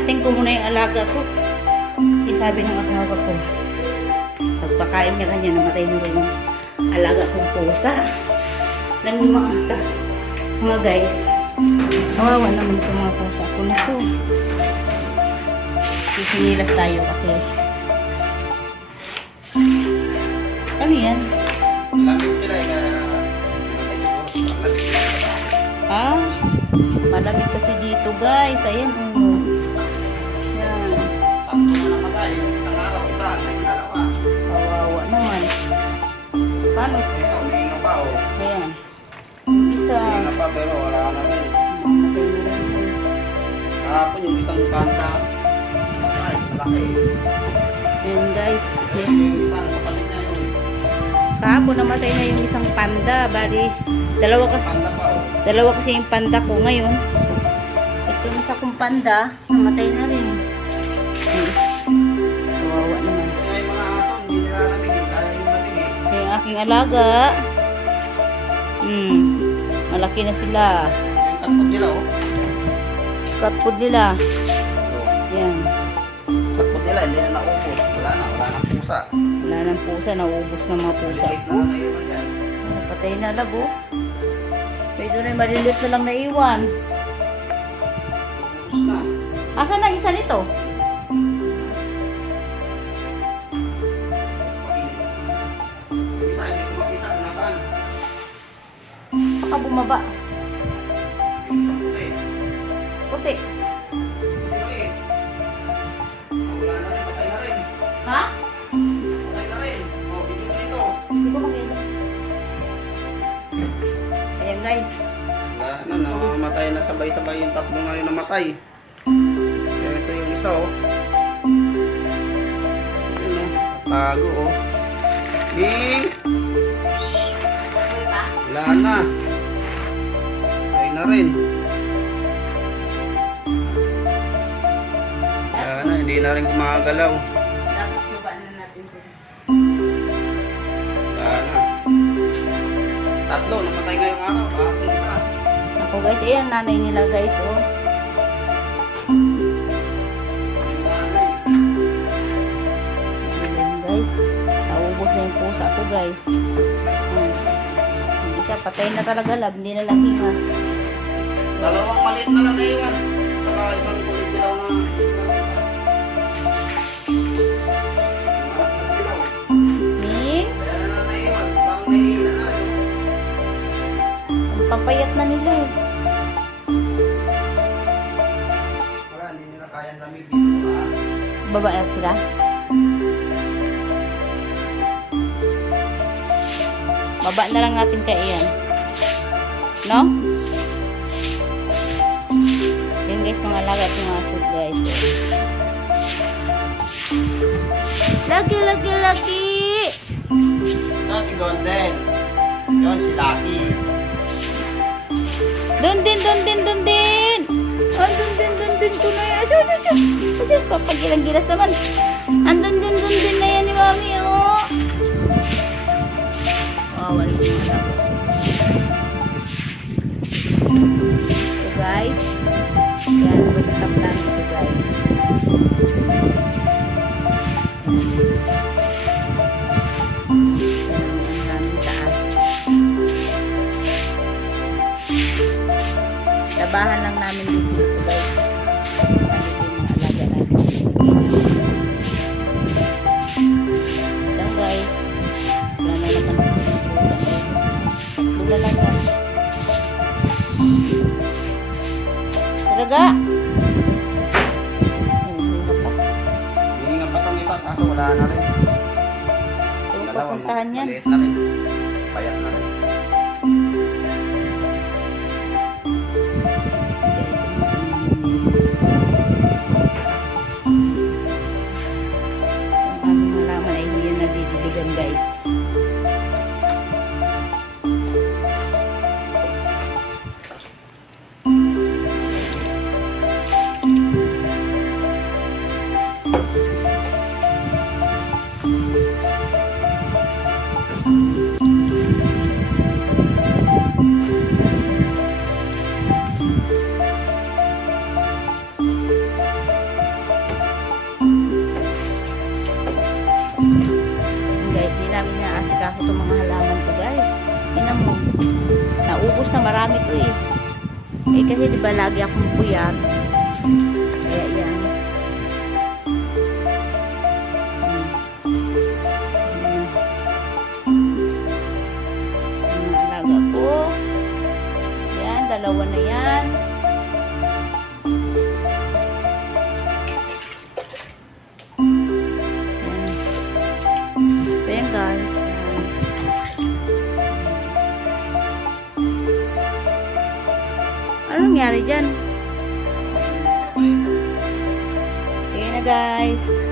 paakyatin ko muna yung alaga ko. Sabi ng asawa ko, pagpakain niya kanya, namatay na rin yung alaga kong pusa. Lang yung mga guys, kawawa naman itong mga pusa ko na to. Sisinilas tayo kasi. Ano yan? Malamig sila Malamig kasi dito guys. Ayan, yan. Tatlo na namatay. Isang araw isa. Dalawa. Kawawa naman. Paano? Ito, umiinga pa o. Ayan. Yung isa. Umiinga pa pero wala na rin. Mamatay na rin. Kahapon yung isang panda. Ay, malaki. Ayan guys. Yung isang kapatid niya yun. Kahapon namatay na yung isang panda. Bali, dalawa Panda pa o. kasi yung panda ko ngayon. Ito yung isa kong panda, namatay na rin. Kawawa naman. Kaya yung mga aso, hindi nila lamig. Kaya yung lamig eh. Yung aking alaga. Malaki na sila. Yung tatpot nila o. Cat food nila. Yan. Tatpot nila, hindi na naubos. Wala na pusa. Wala nang pusa, naubos ng mga pusa. Maliliit na naiwan yan. Patay na labo. Pwede na yung maliliit na lang naiwan. Ubus na. Asan na isa nito? Isa, hindi ko makita kung nasaan. Baka bumaba. Yung isang puti. Puti. Maliit. Wala na rin, patay na rin. Ha? Patay na rin. O, video na ito. Hindi ko makita. Ayan guys. Wala na, namamatay na sabay-sabay yung tatlo ngayon namatay. Kaya ito yung isa oh. Ayun oh, tago oh. Bing! Wala na. Patay na rin. Wala na, hindi na rin gumagalaw. Dapat lupa na natin sila. Wala na. Tatlo, namatay ngayong araw. Kahapon isa. Ako guys, ayan nanay nila guys oh. Ayan guys. Naubos na yung pusa ko guys. Hindi siya, patay na talaga lab. Hindi na lang hinga. Dalawang maliit na lang naiwan. Saka ibang kulit dilaw na. Ming, Kaya na naiwan. Parang naiilan na rin. ang papayat na nila eh. Wala, hindi nila kayang lamig dito. Baba na sila. Baba na lang natin kay iyan. No? Yan guys, mga alaga at mga aso guys. Lucky, lucky, lucky! Ito si Golden. Yun si Lucky. Doon din, doon din, doon din! Ay, doon din ko na yan. Asya, papagilang-gilas naman. Andun din na yan ni Mami, oh! Oh, wala ko na lang. So guys, yan, magtap lang ito guys. Tabahan lang namin dito guys. Ano yung mga alaga natin. Yan guys. Wala na naman ako dito. Wala lang yan. Talaga? Hindi nga patang iba. Kaso wala na rin. Kung papuntahan yan. Maliit na rin. Payat na rin. Ang aming malaman ay hindi yan nadidiligan guys. Naubos na marami to eh. Eh kasi diba lagi akong puyat. Kaya yan. Ang alaga ko. Yan, dalawa na yan. Yan. Ito yan guys. Anong nangyari dyan? Okay na guys.